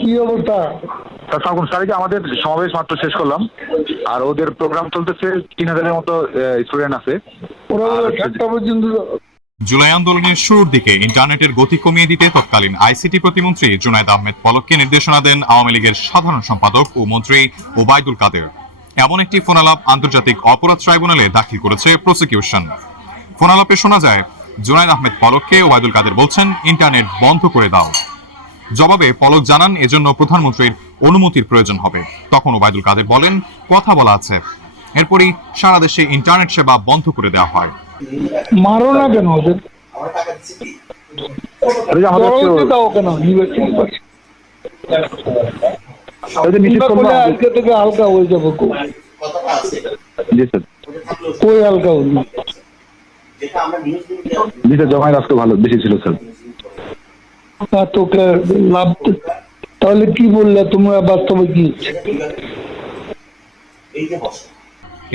কি অবস্থা? আমাদের সমাবেশ মাত্র শেষ করলাম, আর ওদের প্রোগ্রাম চলতেছে, 3000-এর মতো স্টুডেন্ট আছে। জুলাই আন্দোলনের শুরুর দিকে ইন্টারনেটের গতি কমিয়ে দিতে তৎকালীন আইসিটি প্রতিমন্ত্রী জুনায়েদ আহমেদ পলককে নির্দেশনা দেন আওয়ামী লীগের সাধারণ সম্পাদক ও মন্ত্রী ওবায়দুল কাদের। এমন একটি ফোনালাপ আন্তর্জাতিক অপরাধ ট্রাইব্যুনালে দাখিল করেছে প্রসিকিউশন। ফোনালাপে শোনা যায়, জুনায়েদ আহমেদ পলককে ওবায়দুল কাদের বলছেন ইন্টারনেট বন্ধ করে দাও। জবাবে পলক জানান এজন্য প্রধানমন্ত্রীর অনুমতির প্রয়োজন হবে। তখন ওবায়দুল কাদের বলেন কথা বলা আছে। এরপরই সারা দেশে ইন্টারনেট সেবা বন্ধ করে দেওয়া হয়। মারো না কেন ওদের? হালকা হয়ে যাবো, কই হালকা হল? জমায় আজকে ভালো বেশি ছিল স্যার। তোকে লাভ তাহলে কি বললে তোমরা বাস্তবে কি?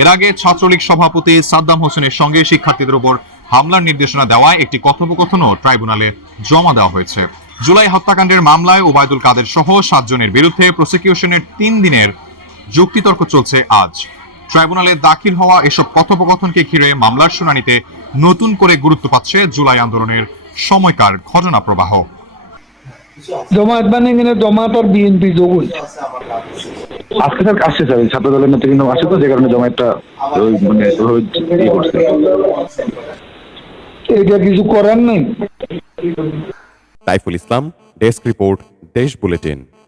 এর আগে ছাত্রলীগ সভাপতি সাদ্দাম হোসেনের সঙ্গে শিক্ষার্থীদের উপর হামলার নির্দেশনা দেওয়ায় একটি কথোপকথনও ট্রাইব্যুনালে জমা দেওয়া হয়েছে। জুলাই হত্যাকাণ্ডের মামলায় ওবায়দুল কাদের সহ 7 জনের বিরুদ্ধে প্রসিকিউশনের 3 দিনের যুক্তিতর্ক চলছে আজ। ট্রাইব্যুনালে দাখিল হওয়া এসব কথোপকথনকে ঘিরে মামলার শুনানিতে নতুন করে গুরুত্ব পাচ্ছে জুলাই আন্দোলনের সময়কার ঘটনা প্রবাহ। জমায়েত মানে জমায়েত আর বিএনপি যোগ আজকে স্যার আসছে স্যার, ছাত্র দলের নেতৃবৃন্দ আসছে, তো যে কারণে জমায়েতটা মানে এটা কিছু করার নেই। সাইফুল ইসলাম, ডেস্ক রিপোর্ট, দেশ বুলেটিন।